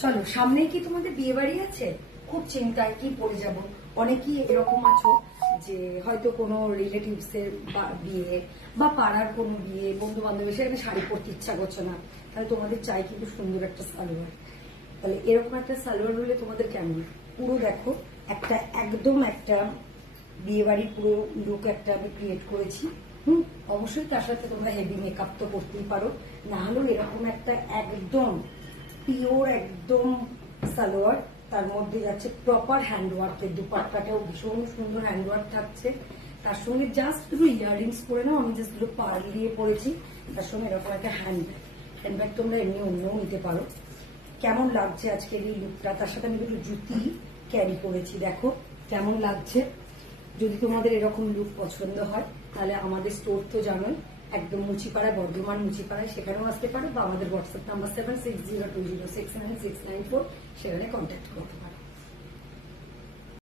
চলো, সামনেই কি তোমাদের বিয়ে বাড়ি আছে? খুব চিন্তায় কি পড়ে যাব। অনেকেই এরকম আছো যে হয়তো কোনো রিলেটিভস এর বিয়ে বা পাড়ার কোনো বিয়ে, বন্ধু বান্ধবের, সেখানে শাড়ি পরতে ইচ্ছা করছে না। তাহলে তোমাদের চাই কিন্তু সুন্দর একটা সালোয়ার। তাহলে এরকম একটা সালোয়ার হলে তোমাদের কেমন? পুরো দেখো, একদম একটা বিয়ে বাড়ির পুরো লুক একটা আমি ক্রিয়েট করেছি। অবশ্যই তার সাথে তোমরা হেভি মেকআপ তো করতেই পারো, না হলেও এরকম একটা একদম পিওর একদম সালোয়ার, তার মধ্যে যাচ্ছে প্রপার হ্যান্ডওয়ার্কের, দুপাট্টাটাও ভীষণ সুন্দর হ্যান্ডওয়ার্ক থাকছে। তার সঙ্গে জাস্ট দুটো ইয়াররিংস পরে নাও, আমি জাস্ট দুটো পার্ল দিয়ে পরেছি। তার সঙ্গে এরকম একটা হ্যান্ডব্যাগ তোমরা এমনি অন্যও নিতে পারো। কেমন লাগছে আজকের এই লুকটা? তার সাথে আমি দুটো জুতি ক্যারি করেছি, দেখো কেমন লাগছে। যদি তোমাদের এরকম লুক পছন্দ হয় তাহলে আমাদের স্টোর তো জানোই, একদম মুচিপাড়ায়, বর্ধমান মুচিপাড়ায়, সেখানেও আসতে পারো, বা আমাদের হোয়াটসঅ্যাপ নাম্বার 7602069694, সেখানে কন্ট্যাক্ট করতে পারো।